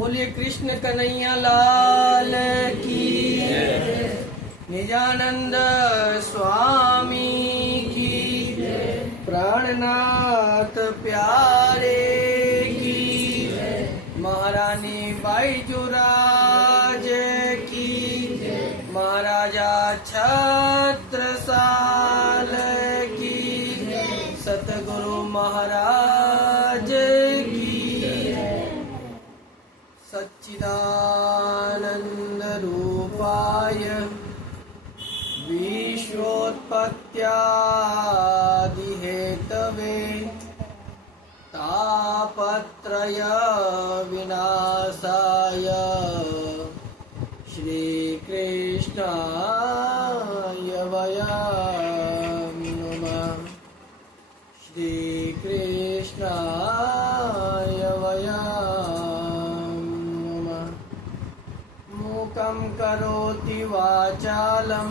बोलिए कृष्ण कन्हैया लाल की जय। निजानंद स्वामी की जय। प्राणनाथ प्यारे की जय। महारानी बाईजुराज की जय। महाराजा छत्रसाल की जय। सतगुरु महाराज की सच्चिदानंद रूपाय विश्वोत्पत्त्यादिहेतवे तापत्रय विनाशाय श्रीकृष्णाय वयं नमः। श्रीकृष्णाय वयं मूकं करोति वाचालं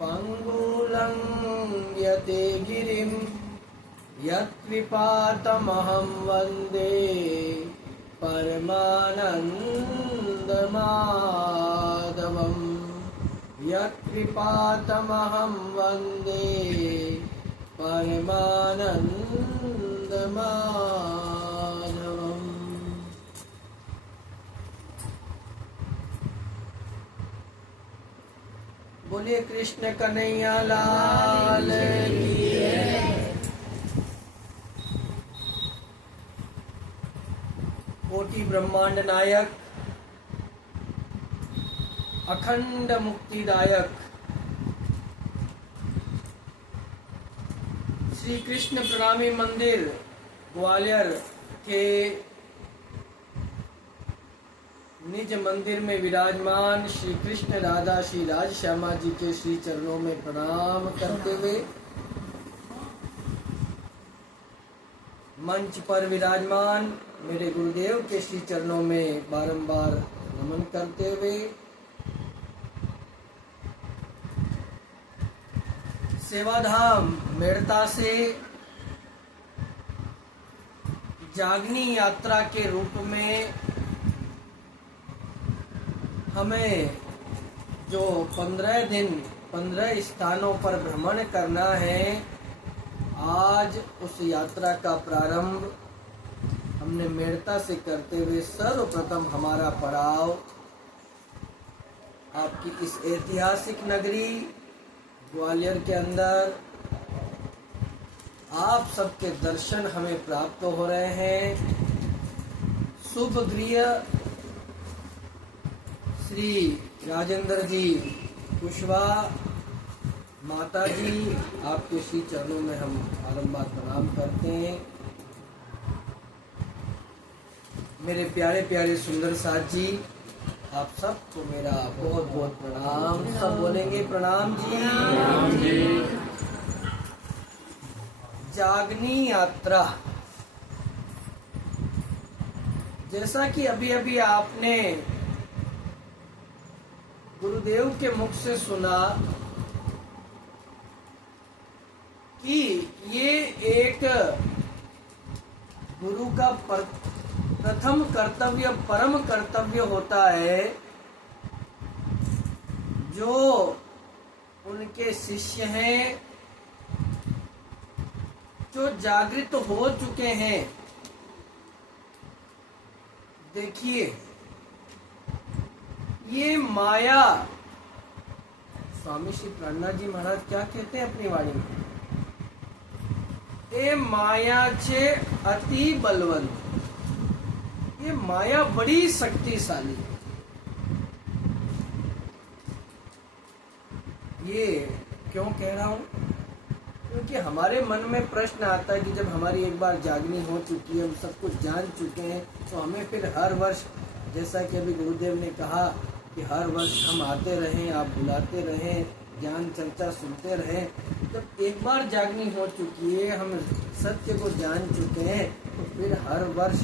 पंगुलं यते गिरिं यत्कृपातमहं वन्दे परमानन्दमाधवं। यत्कृपातमहं वन्दे परमानन्दमाधवम्। बोलिए कृष्ण कन्हैया लाल की जय। कोटि ब्रह्मांड नायक अखंड मुक्तिदायक श्री कृष्ण प्रणामी मंदिर ग्वालियर के निज मंदिर में विराजमान श्री कृष्ण राधा श्री राज श्यामा जी के श्री चरणों में प्रणाम करते हुए, मंच पर विराजमान मेरे गुरुदेव के श्री चरणों में बारंबार नमन करते हुए, सेवाधाम मेड़ता से जागनी यात्रा के रूप में हमें जो 15 दिन 15 स्थानों पर भ्रमण करना है, आज उस यात्रा का प्रारंभ हमने मेड़ता से करते हुए सर्वप्रथम हमारा पड़ाव आपकी इस ऐतिहासिक नगरी ग्वालियर के अंदर आप सबके दर्शन हमें प्राप्त हो रहे हैं। शुभ गृह श्री राजेंद्र जी कुशवाहा माता जी, आपके श्री चरणों में हम बारंबार प्रणाम करते हैं। मेरे प्यारे प्यारे सुंदर साथ जी, आप सबको मेरा बहुत बहुत प्रणाम। सब बोलेंगे प्रणाम जी। जागनी यात्रा, जैसा कि अभी अभी आपने गुरुदेव के मुख से सुना कि ये एक गुरु का प्रथम कर्तव्य, परम कर्तव्य होता है, जो उनके शिष्य हैं, जो जागृत हो चुके हैं। देखिए, ये माया, स्वामी श्री प्राणनाथ जी महाराज क्या कहते हैं अपनी वाणी में, ये माया छे अति बलवंत। ये माया बड़ी शक्तिशाली है। ये क्यों कह रहा हूं? क्योंकि हमारे मन में प्रश्न आता है कि जब हमारी एक बार जागनी हो चुकी है, हम सब कुछ जान चुके हैं, तो हमें फिर हर वर्ष, जैसा कि अभी गुरुदेव ने कहा कि हर वर्ष हम आते रहें, आप बुलाते रहें, ज्ञान चर्चा सुनते रहें। जब एक बार जागनी हो चुकी है, हम सत्य को जान चुके हैं, तो फिर हर वर्ष,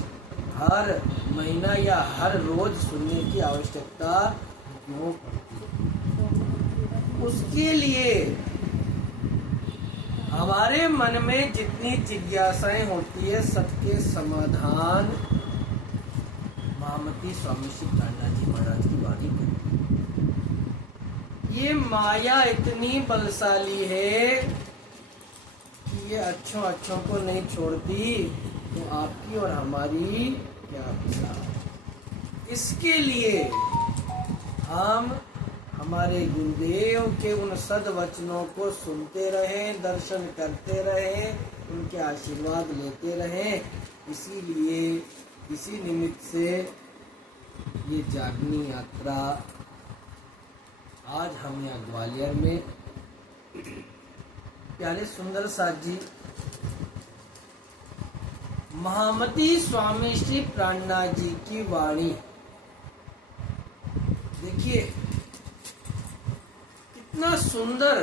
हर महीना या हर रोज सुनने की आवश्यकता क्यों? उसके लिए हमारे मन में जितनी जिज्ञासाएं होती है, सबके समाधान महामती स्वामी श्री प्राणनाथ जी महाराज की वाणी करते। ये माया इतनी बलशाली है कि ये अच्छों को नहीं छोड़ती, तो आपकी और हमारी क्या दशा। इसके लिए हम हमारे गुरुदेव के उन सद्वचनों को सुनते रहें, दर्शन करते रहें, उनके आशीर्वाद लेते रहें। इसीलिए इसी निमित्त से ये जागनी यात्रा आज हम यहाँ ग्वालियर में प्यारे सुंदर साथ जी महामती स्वामी श्री प्राणनाथ जी की वाणी देखिए, कितना सुंदर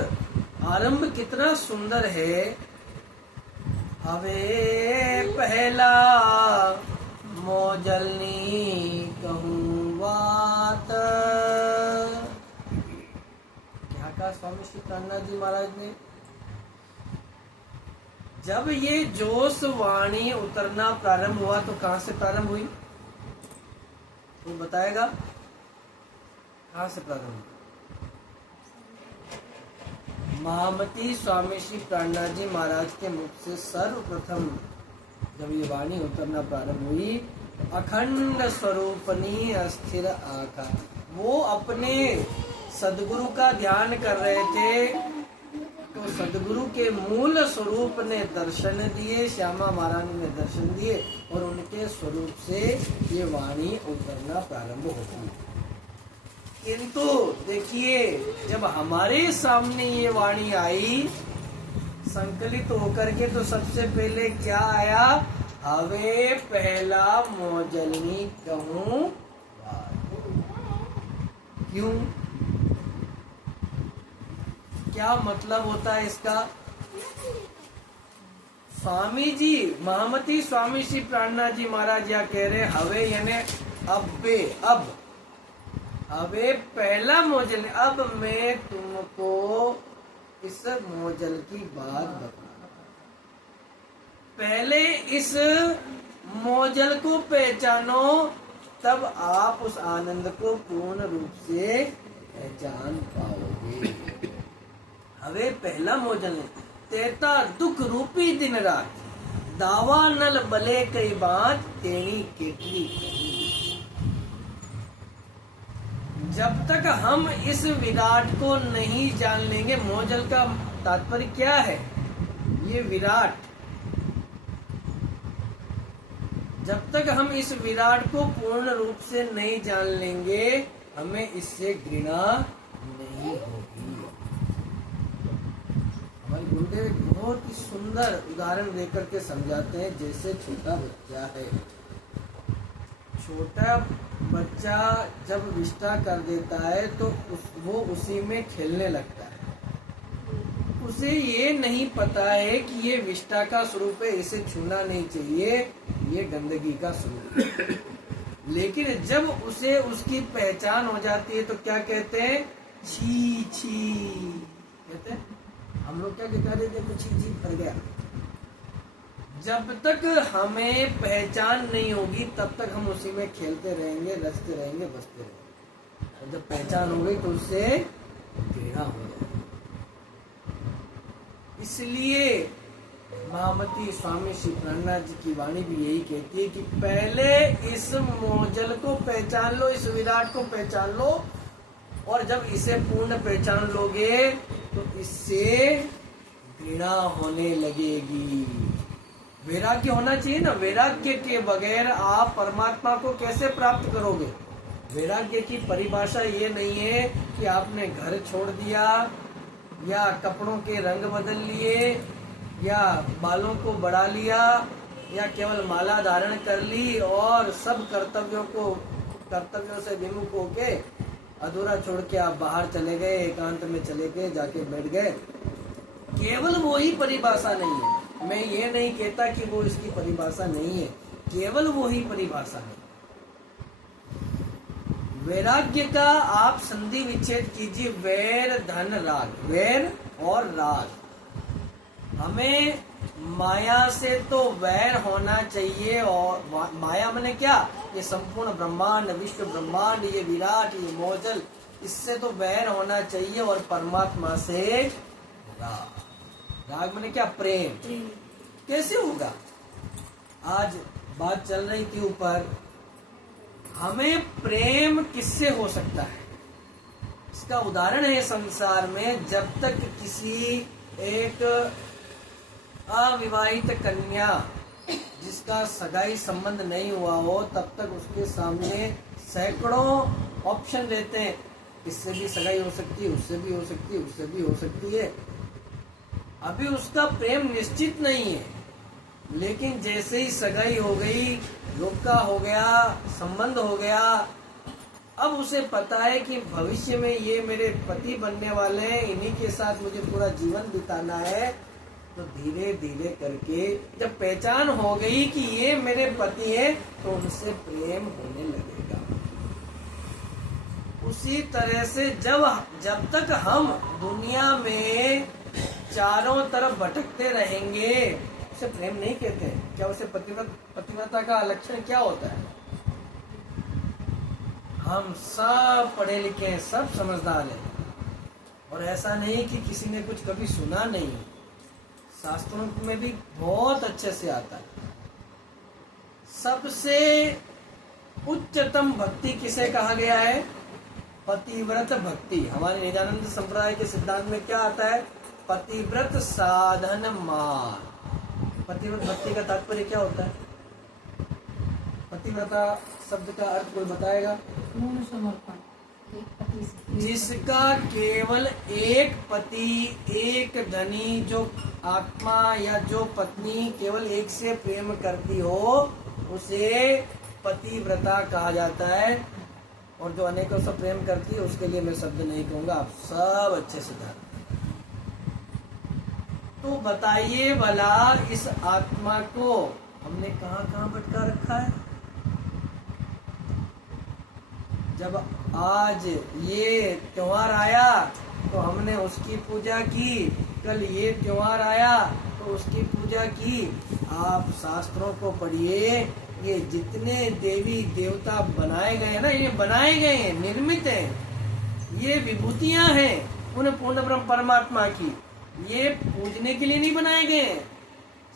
आरंभ, कितना सुंदर है। हवे पहला मोजलनी कहूँ बात, क्या कहा स्वामी श्री प्राणनाथ जी महाराज ने? जब ये जोश वाणी उतरना प्रारंभ हुआ तो कहां से प्रारंभ हुई? तो बताएगा कहां से प्रारंभ हुई? महामती स्वामी श्री प्राणनाथ जी महाराज के मुख से सर्वप्रथम जब ये वाणी उतरना प्रारंभ हुई, अखंड स्वरूपनी अस्थिर आका, वो अपने सदगुरु का ध्यान कर रहे थे, तो सदगुरु के मूल स्वरूप ने दर्शन दिए, श्यामा महारानी ने दर्शन दिए और उनके स्वरूप से ये वाणी उतरना प्रारंभ होती। किंतु देखिए, जब हमारे सामने ये वाणी आई संकलित होकर के, तो सबसे पहले क्या आया? हवे पहला मोजलनी कहूँ। क्यों? क्या मतलब होता है इसका? स्वामी जी, महामती स्वामी श्री प्राणनाथ जी महाराज या कह रहे हवे यानी अब हवे पहला मोजल, अब मैं तुमको इस मोजल की बात बता। पहले इस मोजल को पहचानो, तब आप उस आनंद को पूर्ण रूप से पहचान पाओगे। हवे पहला मोजल तेता दुख रूपी दिन रात, दावा नल बले कई बात तेरी केटली। जब तक हम इस विराट को नहीं जान लेंगे, मोजल का तात्पर्य क्या है? ये विराट, जब तक हम इस विराट को पूर्ण रूप से नहीं जान लेंगे, हमें इससे घृणा नहीं होगी। हमारे गुरुदेव एक बहुत ही सुंदर उदाहरण देकर के समझाते हैं। जैसे छोटा बच्चा है, छोटा बच्चा जब विष्ठा कर देता है तो वो उसी में खेलने लगता है। उसे ये नहीं पता है कि ये विष्ठा का स्वरूप है, इसे छूना नहीं चाहिए, ये गंदगी का स्वरूप है। लेकिन जब उसे उसकी पहचान हो जाती है तो क्या कहते हैं? छी छी कहते हैं। हम लोग क्या कहते हैं? देखो छी छी भर गया। जब तक हमें पहचान नहीं होगी तब तक हम उसी में खेलते रहेंगे, रचते रहेंगे, बसते रहेंगे। और जब पहचान हो गई तो उससे घृणा हो जाएगी। इसलिए महामती स्वामी श्री प्राणनाथ जी की वाणी भी यही कहती है कि पहले इस मोजल को पहचान लो, इस विराट को पहचान लो, और जब इसे पूर्ण पहचान लोगे तो इससे घृणा होने लगेगी। वैराग्य होना चाहिए ना। वैराग्य के बगैर आप परमात्मा को कैसे प्राप्त करोगे? वैराग्य की परिभाषा ये नहीं है कि आपने घर छोड़ दिया, या कपड़ों के रंग बदल लिए, या बालों को बढ़ा लिया, या केवल माला धारण कर ली और सब कर्तव्यों से विमुख होके अधूरा छोड़ के आप बाहर चले गए, एकांत में चले गए, जाके बैठ गए। केवल वो ही परिभाषा नहीं है। मैं ये नहीं कहता कि वो इसकी परिभाषा नहीं है, केवल वो ही परिभाषा है। वैराग्य का आप संधि विच्छेद कीजिए। वैर धन राग, वैर और राग, हमें माया से तो वैर होना चाहिए। और माया मैंने क्या, ये संपूर्ण ब्रह्मांड, विश्व ब्रह्मांड, ये विराट, ये मोजल, इससे तो वैर होना चाहिए। और परमात्मा से राग, राग मैंने क्या, प्रेम। कैसे होगा? आज बात चल रही थी ऊपर, हमें प्रेम किससे हो सकता है? इसका उदाहरण है संसार में, जब तक किसी एक अविवाहित कन्या जिसका सगाई संबंध नहीं हुआ हो, तब तक उसके सामने सैकड़ों ऑप्शन रहते हैं। इससे भी सगाई हो सकती है, उससे भी हो सकती है, उससे भी हो सकती है। अभी उसका प्रेम निश्चित नहीं है, लेकिन जैसे ही सगाई हो गई, रोका हो गया, संबंध हो गया, अब उसे पता है कि भविष्य में ये मेरे पति बनने वाले हैं, इन्हीं के साथ मुझे पूरा जीवन बिताना है। तो धीरे धीरे करके जब पहचान हो गई कि ये मेरे पति हैं, तो उनसे प्रेम होने लगेगा। उसी तरह से जब तक हम दुनिया में चारों तरफ भटकते रहेंगे, उसे प्रेम नहीं कहते हैं। क्या उसे पतिव्रता का लक्षण क्या होता है? हम सब पढ़े लिखे हैं, सब समझदार हैं, और ऐसा नहीं कि किसी ने कुछ कभी सुना नहीं, शास्त्रों में भी बहुत अच्छे से आता है। सबसे उच्चतम भक्ति किसे कहा गया है? पतिव्रत भक्ति। हमारे निजानंद संप्रदाय के सिद्धांत में क्या आता है? पतिव्रत साधन मार्ग। पतिव्रत भक्ति का तात्पर्य क्या होता है? पतिव्रता शब्द का अर्थ कोई बताएगा? पूर्ण समर्पण, जिसका केवल एक पति, एक धनी, जो आत्मा या जो पत्नी केवल एक से प्रेम करती हो, उसे पतिव्रता कहा जाता है। और जो अनेकों से प्रेम करती है, उसके लिए मैं शब्द नहीं कहूंगा, आप सब अच्छे से जानते। तो बताइए भला, इस आत्मा को हमने कहाँ कहाँ भटका रखा है? जब आज ये त्योहार आया तो हमने उसकी पूजा की, कल ये त्योहार आया तो उसकी पूजा की। आप शास्त्रों को पढ़िए, ये जितने देवी देवता बनाए गए हैं ना, ये बनाए गए हैं, निर्मित हैं, ये विभूतियां हैं उन पूर्ण ब्रह्म परमात्मा की। ये पूजने के लिए नहीं बनाए गए हैं,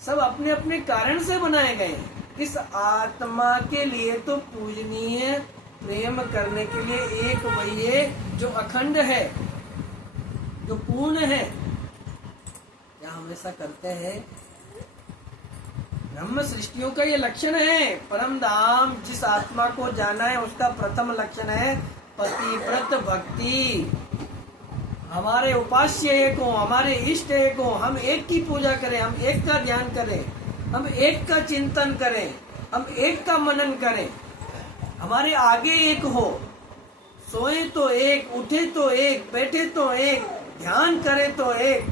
सब अपने अपने कारण से बनाए गए हैं। इस आत्मा के लिए तो पूजनीय, प्रेम करने के लिए एक वही है जो अखंड है, जो पूर्ण है। क्या हम ऐसा करते हैं? ब्रह्म सृष्टियों का ये लक्षण है। परम धाम जिस आत्मा को जाना है, उसका प्रथम लक्षण है पतिव्रत भक्ति। हमारे उपास्य एक हो, हमारे इष्ट एक हो, हम एक की पूजा करें, हम एक का ध्यान करें, हम एक का चिंतन करें, हम एक का मनन करें, हमारे आगे एक हो, सोए तो एक, उठे तो एक, बैठे तो एक, ध्यान करें तो एक।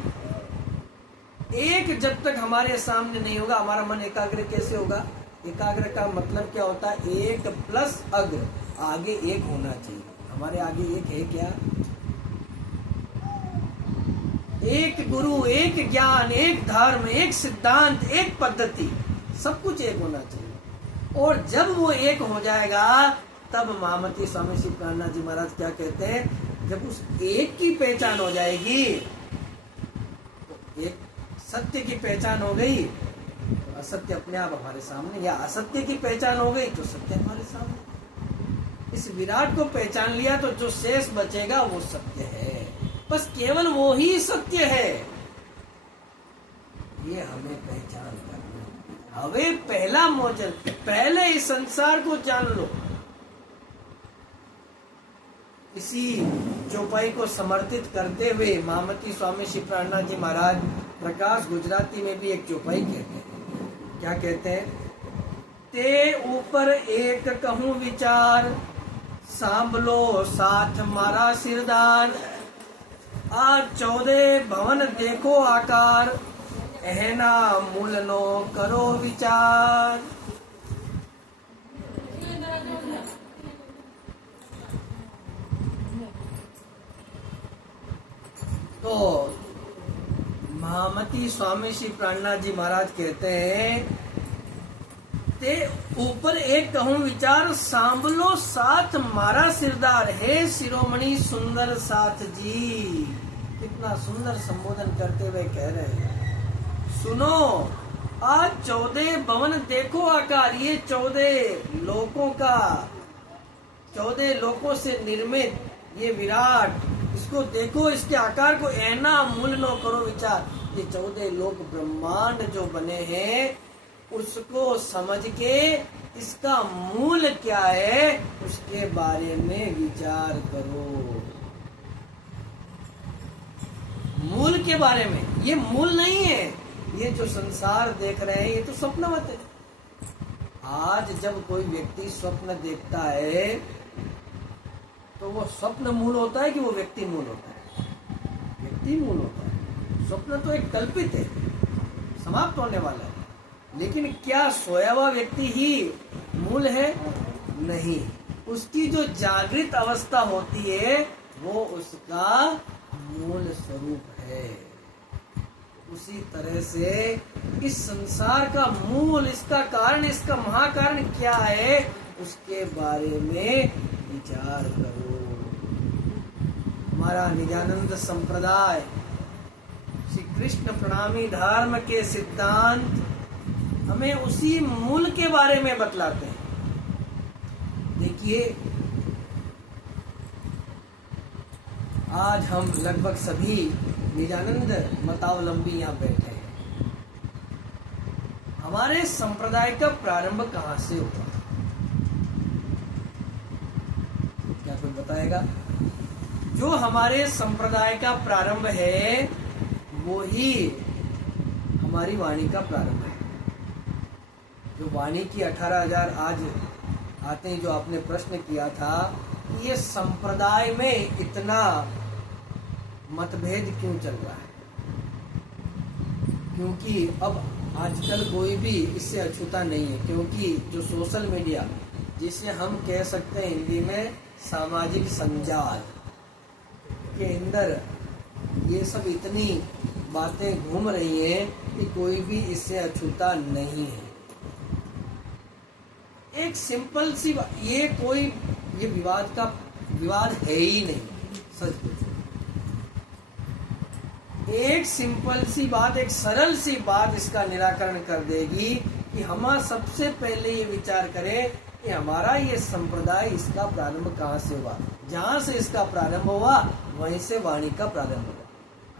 एक जब तक हमारे सामने नहीं होगा, हमारा मन एकाग्र कैसे होगा? एकाग्र का मतलब क्या होता है? एक प्लस अग्र, आगे एक होना चाहिए। हमारे आगे एक है क्या? एक गुरु, एक ज्ञान, एक धर्म, एक सिद्धांत, एक पद्धति, सब कुछ एक होना चाहिए। और जब वो एक हो जाएगा, तब महामती स्वामी श्री प्राणनाथ जी महाराज क्या कहते हैं? जब उस एक की पहचान हो जाएगी, तो एक सत्य की पहचान हो गई तो असत्य अपने आप हमारे सामने, या असत्य की पहचान हो गई तो सत्य हमारे सामने। इस विराट को पहचान लिया तो जो शेष बचेगा वो सत्य है, बस केवल वो ही सत्य है। ये हमें पहचान करना। हवे पहला मोचन, पहले इस संसार को जान लो। इसी चौपाई को समर्पित करते हुए महामती स्वामी श्री प्राणनाथ जी महाराज प्रकाश गुजराती में भी एक चौपाई कहते हैं। क्या कहते हैं? ते ऊपर एक कहूं विचार, सांभलो साथ मारा सिरदार। आज 14 भवन देखो आकार, एहना मूल नो करो विचार। तो महामती स्वामी श्री प्राणनाथ जी महाराज कहते हैं ते ऊपर एक कहूं विचार सांभलो साथ मारा सिरदार है शिरोमणि सुंदर साथ जी। कितना सुंदर संबोधन करते हुए कह रहे हैं, सुनो आज 14 भवन देखो आकार, ये 14 लोकों का, 14 लोकों से निर्मित ये विराट, इसको देखो, इसके आकार को ऐना मूल नो करो विचार। ये 14 लोक ब्रह्मांड जो बने हैं उसको समझ के इसका मूल क्या है उसके बारे में विचार करो। मूल के बारे में, ये मूल नहीं है, ये जो संसार देख रहे हैं ये तो स्वप्नवत है। आज जब कोई व्यक्ति स्वप्न देखता है तो वो स्वप्न मूल होता है कि वो व्यक्ति मूल होता है? व्यक्ति मूल होता है। स्वप्न तो एक कल्पित है, समाप्त होने वाला है, लेकिन क्या सोया हुआ व्यक्ति ही मूल है? नहीं, उसकी जो जागृत अवस्था होती है वो उसका मूल स्वरूप है। उसी तरह से इस संसार का मूल, इसका कारण, इसका महाकारण क्या है उसके बारे में विचार करो। हमारा निजानंद संप्रदाय श्री कृष्ण प्रणामी धर्म के सिद्धांत हमें उसी मूल के बारे में बतलाते हैं। देखिए, आज हम लगभग सभी निजानंद मतावलंबी यहाँ बैठे हैं। हमारे संप्रदाय का प्रारंभ कहाँ से हुआ? क्या कोई बताएगा? जो हमारे संप्रदाय का प्रारंभ है वो ही हमारी वाणी का प्रारंभ है। जो वाणी की 18,000 आज आते हैं, जो आपने प्रश्न किया था, ये संप्रदाय में इतना मतभेद क्यों चल रहा है? क्योंकि अब आजकल कोई भी इससे अछूता नहीं है, क्योंकि जो सोशल मीडिया, जिसे हम कह सकते हैं हिंदी में सामाजिक संजाल के अंदर ये सब इतनी बातें घूम रही हैं कि कोई भी इससे अछूता नहीं है। एक सिंपल सी बात, ये विवाद है ही नहीं, सच पूछो। एक सिंपल सी बात, एक सरल सी बात इसका निराकरण कर देगी कि हम सबसे पहले ये विचार करें कि हमारा ये संप्रदाय, इसका प्रारंभ कहाँ से हुआ। जहां से इसका प्रारंभ हुआ वहीं से वाणी का प्रारंभ हुआ।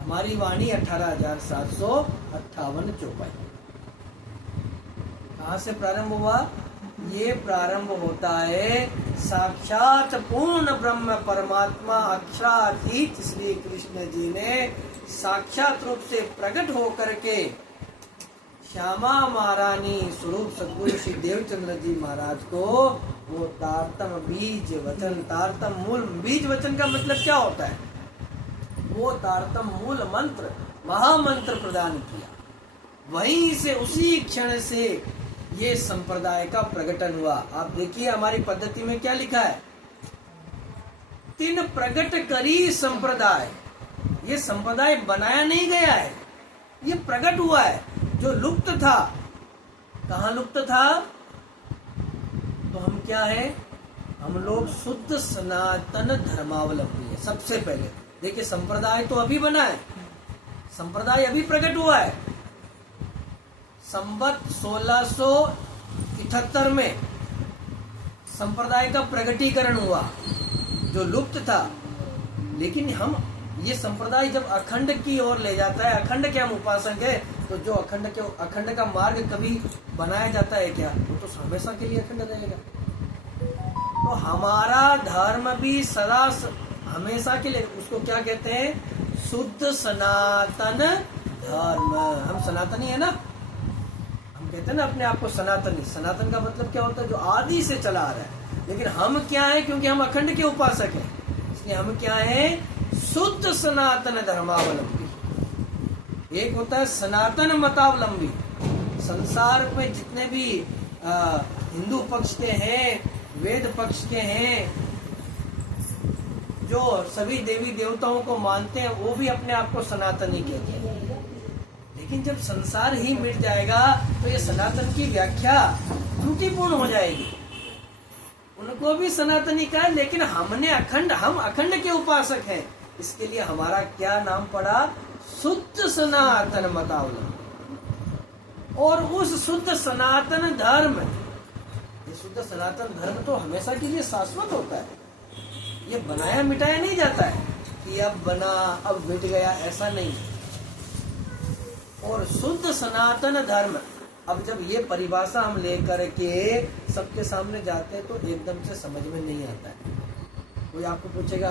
हमारी वाणी 18,758 चौपाई। कहाँ से प्रारंभ हुआ? ये प्रारंभ होता है साक्षात पूर्ण ब्रह्म परमात्मा अक्षरातीत श्री कृष्ण जी ने साक्षात रूप से प्रकट होकर के श्यामा महारानी स्वरूप सद्गुरु श्री देवचंद्र जी महाराज को वो तारतम बीज वचन, तारतम मूल, बीज वचन का मतलब क्या होता है? वो तारतम मूल मंत्र, महामंत्र प्रदान किया। वहीं से, उसी क्षण से ये संप्रदाय का प्रकटन हुआ। आप देखिए हमारी पद्धति में क्या लिखा है, तीन प्रकट करी संप्रदाय। ये संप्रदाय बनाया नहीं गया है, ये प्रकट हुआ है। जो लुप्त था, कहाँ लुप्त था? तो हम क्या है? हम लोग शुद्ध सनातन धर्मावलंबी है। सबसे पहले देखिए, संप्रदाय तो अभी बना है, संप्रदाय अभी प्रकट हुआ है। संवत 1678 में संप्रदाय का प्रकटीकरण हुआ, जो लुप्त था। लेकिन हम ये संप्रदाय जब अखंड की ओर ले जाता है, अखंड के हम उपासक है, तो जो अखंड का मार्ग कभी बनाया जाता है क्या? वो तो हमेशा के लिए अखंड रहेगा। तो हमारा धर्म भी सदा हमेशा के लिए, उसको क्या कहते हैं? शुद्ध सनातन धर्म। हम सनातनी है ना, हम कहते हैं ना अपने आप को सनातनी। सनातन का मतलब क्या होता है? जो आदि से चला आ रहा है। लेकिन हम क्या है? क्योंकि हम अखंड के उपासक हैं, इसलिए हम क्या है? शुद्ध सनातन धर्मावलंबी। एक होता है सनातन मतावलंबी। संसार में जितने भी हिंदू पक्ष के हैं, वेद पक्ष के हैं, जो सभी देवी देवताओं को मानते हैं, वो भी अपने आप को सनातनी कहते हैं। लेकिन जब संसार ही मिट जाएगा तो ये सनातन की व्याख्या त्रुटिपूर्ण हो जाएगी। उनको भी सनातनी का है, लेकिन हम अखंड के उपासक हैं, इसके लिए हमारा क्या नाम पड़ा? शुद्ध सनातन मतावलंबी। और उस शुद्ध सनातन धर्म, ये शुद्ध सनातन धर्म तो हमेशा के लिए शाश्वत होता है, ये बनाया मिटाया नहीं जाता है कि अब बना अब मिट गया, ऐसा नहीं। और शुद्ध सनातन धर्म, अब जब ये परिभाषा हम लेकर के सबके सामने जाते हैं तो एकदम से समझ में नहीं आता है। कोई आपको पूछेगा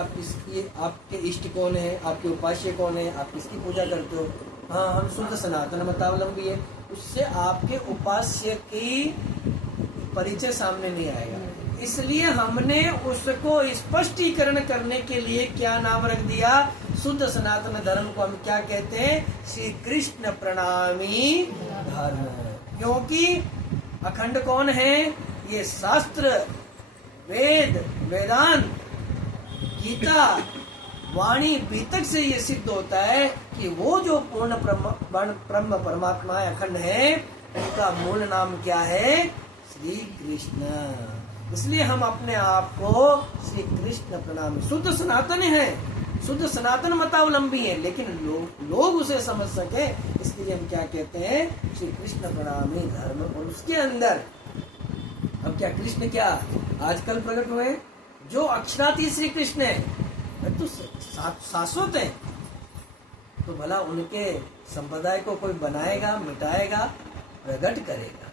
आपके इष्ट कौन है, आपके उपास्य कौन है, आप किसकी पूजा करते हो? हाँ, हम शुद्ध सनातन मतावलंबी है। उससे आपके उपास्य की परिचय सामने नहीं आएगा। इसलिए हमने उसको स्पष्टीकरण करने के लिए क्या नाम रख दिया? शुद्ध सनातन धर्म को हम क्या कहते हैं? श्री कृष्ण प्रणामी धर्म। क्योंकि अखंड कौन है? ये शास्त्र, वेद, वेदांत, गीता, वाणी, बीतक से ये सिद्ध होता है कि वो जो पूर्ण ब्रह्म परमात्मा अखंड है, उनका मूल नाम क्या है? श्री कृष्ण। इसलिए हम अपने आप को श्री कृष्ण प्रणामी, शुद्ध सनातन है, शुद्ध सनातन मतावलंबी है, लेकिन लोग उसे समझ सके इसलिए हम क्या कहते हैं? श्री कृष्ण प्रणामी धर्म। और उसके अंदर अब क्या कृष्ण क्या आजकल प्रकट हुए? जो अक्षरातीत श्री कृष्ण है तो शाश्वत है, तो भला उनके संप्रदाय को कोई बनाएगा, मिटाएगा, प्रकट करेगा?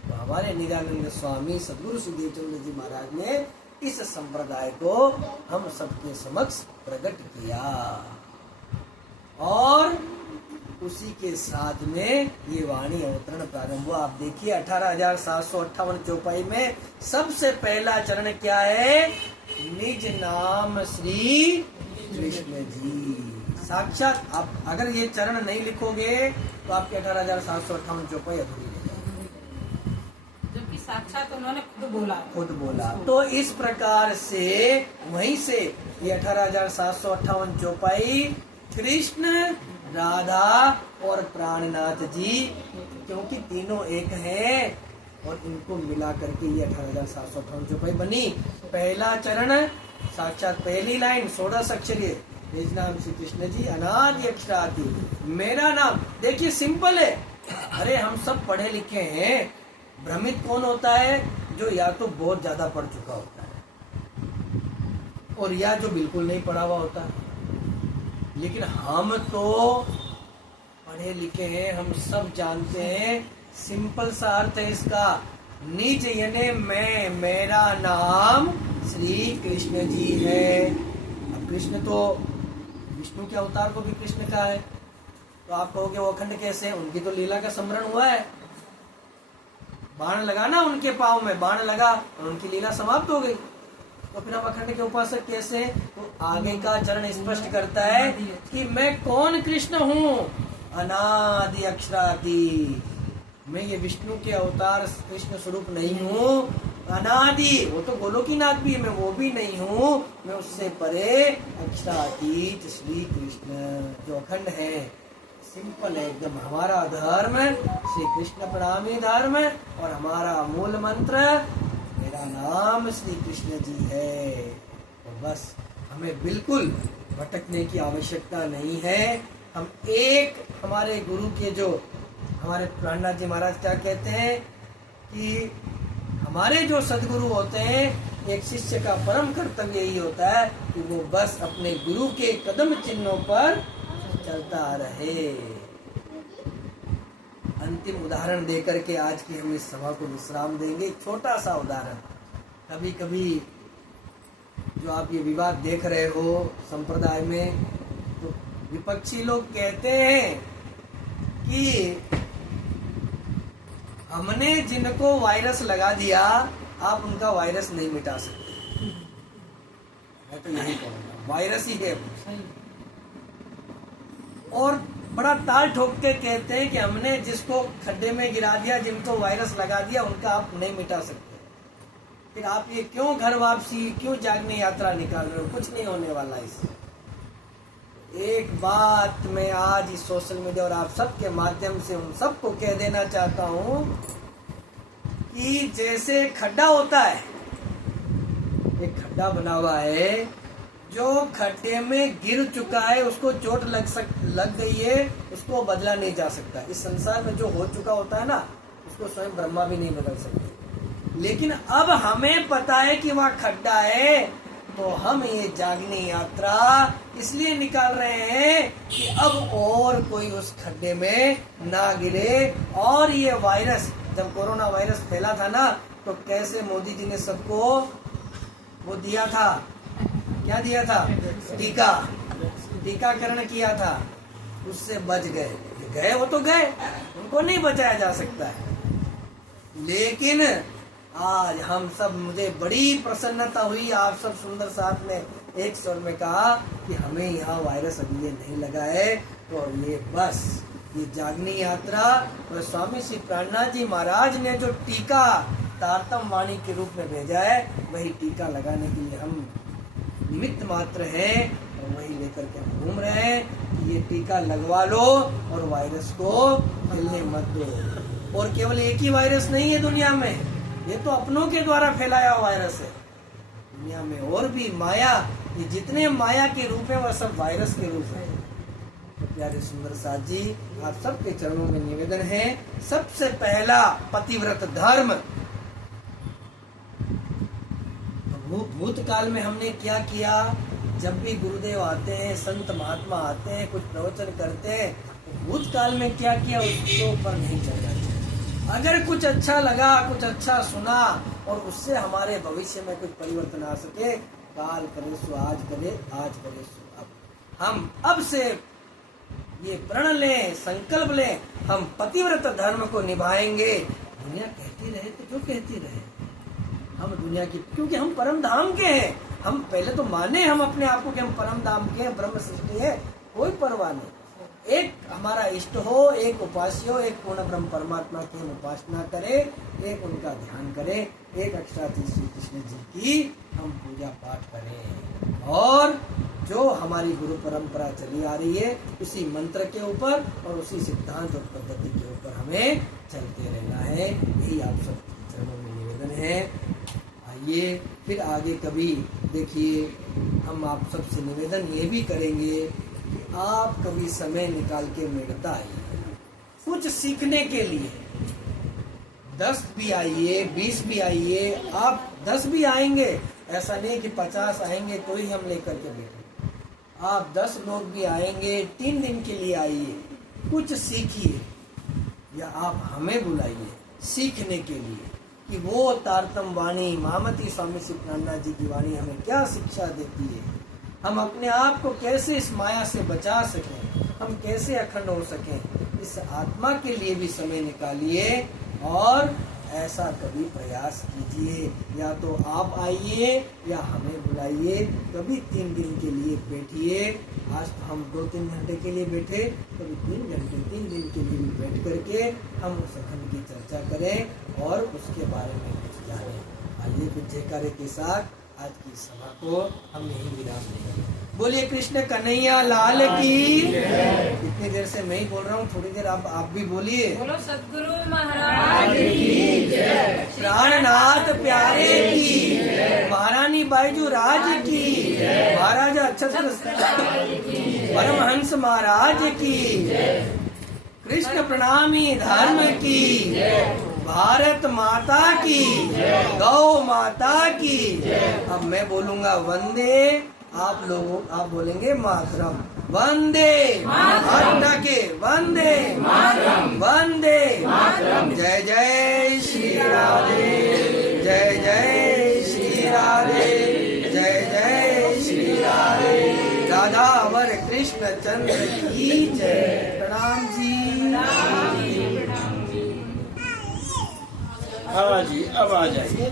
तो हमारे निरानंद स्वामी सद्गुरु सुखदेव चंद्र जी महाराज ने इस संप्रदाय को हम सबके समक्ष प्रकट किया, और उसी के साथ में ये वाणी अवतरण प्रारंभ हुआ। आप देखिए 18,758 चौपाई में सबसे पहला चरण क्या है? निज नाम श्री कृष्ण जी। साक्षात आप अगर ये चरण नहीं लिखोगे तो आपके 18,758 चौपाई अधूरी रह जाएगी, जबकि साक्षात उन्होंने खुद बोला। तो इस प्रकार से वहीं से ये 18,758 चौपाई कृष्ण, राधा और प्राणनाथ जी, क्योंकि तीनों एक हैं, और इनको मिला करके ये 18,758 चौपाई बनी। पहला चरण साक्षात पहली लाइन 16 अक्षरीय, निज नाम श्री कृष्ण जी अनादि अक्षरादि, मेरा नाम। देखिए सिंपल है। अरे हम सब पढ़े लिखे हैं। भ्रमित कौन होता है? जो या तो बहुत ज्यादा पढ़ चुका होता है और या जो बिल्कुल नहीं पढ़ा हुआ होता है। लेकिन हम तो पढ़े लिखे हैं, हम सब जानते हैं। सिंपल सा अर्थ है इसका, निज यानी मैं, मेरा नाम श्री कृष्ण जी है। अब कृष्ण तो विष्णु के अवतार को भी कृष्ण का है, तो आप कहोगे वो अखंड कैसे? उनकी तो लीला का स्मरण हुआ है, बाण लगा ना उनके पाँव में, बाण लगा और उनकी लीला समाप्त हो गई। तो फिर हम अखंड के उपासक कैसे? तो आगे का चरण स्पष्ट करता है कि मैं कौन कृष्ण हूँ, अनादि अक्षरादि। मैं ये विष्णु के अवतार कृष्ण स्वरूप नहीं हूँ, अनादि। वो तो गोलोकीनाथ भी है, मैं वो भी नहीं हूँ, मैं उससे परे अक्षरातीत श्री कृष्ण जो अखंड है। सिंपल है एकदम। हमारा धर्म श्री कृष्ण प्रणामी धर्म, और हमारा मूल मंत्र मेरा नाम श्री कृष्ण जी है। और बस हमें बिल्कुल भटकने की आवश्यकता नहीं है। हम एक हमारे गुरु के, जो हमारे प्राणनाथ जी महाराज क्या कहते हैं कि हमारे जो सदगुरु होते हैं, एक शिष्य का परम कर्तव्य यही होता है कि वो बस अपने गुरु के कदम चिन्हों पर चलता रहे। अंतिम उदाहरण देकर के आज की हम इस सभा को विश्राम देंगे। छोटा सा उदाहरण, कभी कभी जो आप ये विवाद देख रहे हो संप्रदाय में, तो विपक्षी लोग कहते हैं कि हमने जिनको वायरस लगा दिया, आप उनका वायरस नहीं मिटा सकते। मैं तो यही कहूँगा, वायरस ही है। और बड़ा ताल ठोक के कहते हैं कि हमने जिसको खड्डे में गिरा दिया, जिनको वायरस लगा दिया, उनका आप नहीं मिटा सकते। फिर आप ये क्यों घर वापसी, क्यों जागने यात्रा निकाल रहे हो? कुछ नहीं होने वाला इससे। एक बात मैं आज इस सोशल मीडिया और आप सबके माध्यम से उन सबको कह देना चाहता हूँ कि जैसे खड्डा होता है, एक खड्डा बना हुआ है, जो खड्डे में गिर चुका है उसको चोट लग गई है, उसको बदला नहीं जा सकता। इस संसार में जो हो चुका होता है ना, उसको स्वयं ब्रह्मा भी नहीं बदल सकते। लेकिन अब हमें पता है कि वहाँ खड्डा है, तो हम ये जागने यात्रा इसलिए निकाल रहे हैं कि अब और कोई उस खड्डे में ना गिरे। और ये वायरस, जब कोरोना वायरस फैला था ना, तो कैसे मोदी जी ने सबको वो दिया था, क्या दिया था? टीकाकरण किया था, उससे बच गए। वो तो गए, उनको नहीं बचाया जा सकता है। लेकिन आज हम सब, मुझे बड़ी प्रसन्नता हुई, आप सब सुंदर साथ में एक स्वर में कहा कि हमें यहाँ वायरस अभी ये नहीं लगा है। तो ये बस ये जागनी यात्रा और स्वामी श्री प्राणनाथ जी महाराज ने जो टीका तारतम वाणी के रूप में भेजा है, वही टीका लगाने के लिए हम निमित्त मात्र है और वही लेकर के हम घूम रहे हैं कि ये टीका लगवा लो और वायरस को फैलने मत दो। और केवल एक ही वायरस नहीं है दुनिया में, ये तो अपनों के द्वारा फैलाया हुआ वायरस है। दुनिया में और भी माया, ये जितने माया के रूप है वह सब वायरस के रूप है। तो प्यारे सुंदर साथ जी, आप सबके चरणों में निवेदन है, सबसे पहला पतिव्रत धर्म। भूतकाल में हमने क्या किया? जब भी गुरुदेव आते हैं, संत महात्मा आते हैं, कुछ प्रवचन करते हैं, तो भूतकाल में क्या किया उसके ऊपर नहीं चलना चाहिए। अगर कुछ अच्छा लगा, कुछ अच्छा सुना और उससे हमारे भविष्य में कुछ परिवर्तन आ सके, काल करे सो आज करे, आज करे सो अब। हम अब से ये प्रण लें, संकल्प लें, हम पतिव्रत धर्म को निभाएंगे। दुनिया कहती रहे तो जो कहती रहे, हम दुनिया की, क्योंकि हम परम धाम के हैं। हम पहले तो माने हम अपने आप को कि हम परम धाम के हैं, ब्रह्म सृष्टि है, कोई परवाह नहीं। एक हमारा इष्ट हो, एक उपास्य हो, एक पूर्ण ब्रह्म परमात्मा की हम उपासना करें, एक उनका ध्यान करें, एक अक्षराधीश श्री कृष्ण जी की हम पूजा पाठ करें। और जो हमारी गुरु परंपरा चली आ रही है, उसी मंत्र के ऊपर और उसी सिद्धांत और पद्धति के ऊपर हमें चलते रहना है। यही आप सब चरणों में निवेदन है। आइए फिर आगे कभी देखिए, हम आप सबसे निवेदन ये भी करेंगे कि आप कभी समय निकाल के मेड़ता आइए, कुछ सीखने के लिए। 10 भी आइए, 20 भी आइए, आप 10 भी आएंगे, ऐसा नहीं कि 50 आएंगे तो ही हम लेकर के बैठे। आप 10 लोग भी आएंगे, 3 दिन के लिए आइए, कुछ सीखिए, या आप हमें बुलाइए सीखने के लिए कि वो तारतम वाणी, महामती स्वामी श्री प्राणनाथ जी की वाणी हमें क्या शिक्षा देती है, हम अपने आप को कैसे इस माया से बचा सकें, हम कैसे अखंड हो सकें। इस आत्मा के लिए भी समय निकालिए और ऐसा कभी प्रयास कीजिए। या तो आप आइए या हमें बुलाइए, कभी 3 दिन के लिए बैठिए। आज हम 2-3 घंटे के लिए बैठे, कभी 3 घंटे 3 दिन के लिए भी बैठ करके हम उस अखंड की चर्चा करें और उसके बारे में कुछ जानें। आइए कुछ जयकारे के साथ आज की सभा को हम यही विराम देंगे। बोलिए कृष्ण कन्हैया लाल की। इतनी देर से मैं ही बोल रहा हूँ, थोड़ी देर आप भी बोलिए। बोलो सद्गुरु महाराज की जय, प्राणनाथ प्यारे की, महारानी बाईजू राज की, महाराजा परमहंस महाराज की, कृष्ण प्रणामी धर्म की, भारत माता की, गौ माता की। अब मैं बोलूंगा वंदे, आप बोलेंगे मातरम। वंदे मातरम के वंदे मातरम, वंदे मातरम। जय जय श्री राधे, जय जय श्री राधे, जय जय श्री राधे। राधावर कृष्ण चंद्र की जय। प्रणाम जी। हाँ जी, अब आ जाइए।